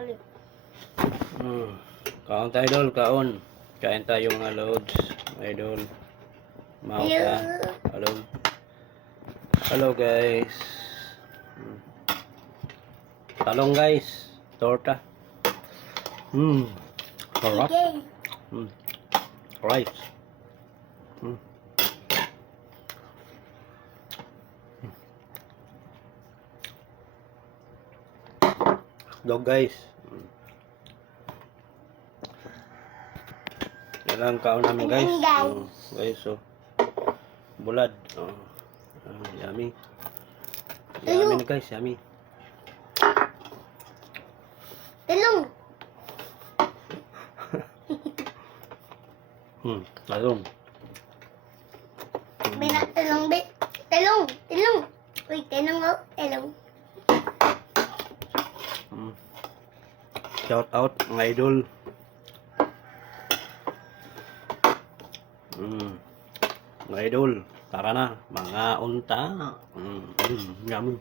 kalit. Kaon tayo, idol, kaon. Kain tayo mga loads, idol. Mauta. Hello. Hello guys. Talong guys. Torta. Sarap. Sige. Rice. Dog guys. Yan lang kaon namin guys. Guys, so bulad. Yummy. Yummy na guys, yummy. Talong. Talong. May na talong, be. Talong. Talong. Uy, talong oh. Talong. Shout out mga idol. Mga idol, tara na, mga unta. Yummy.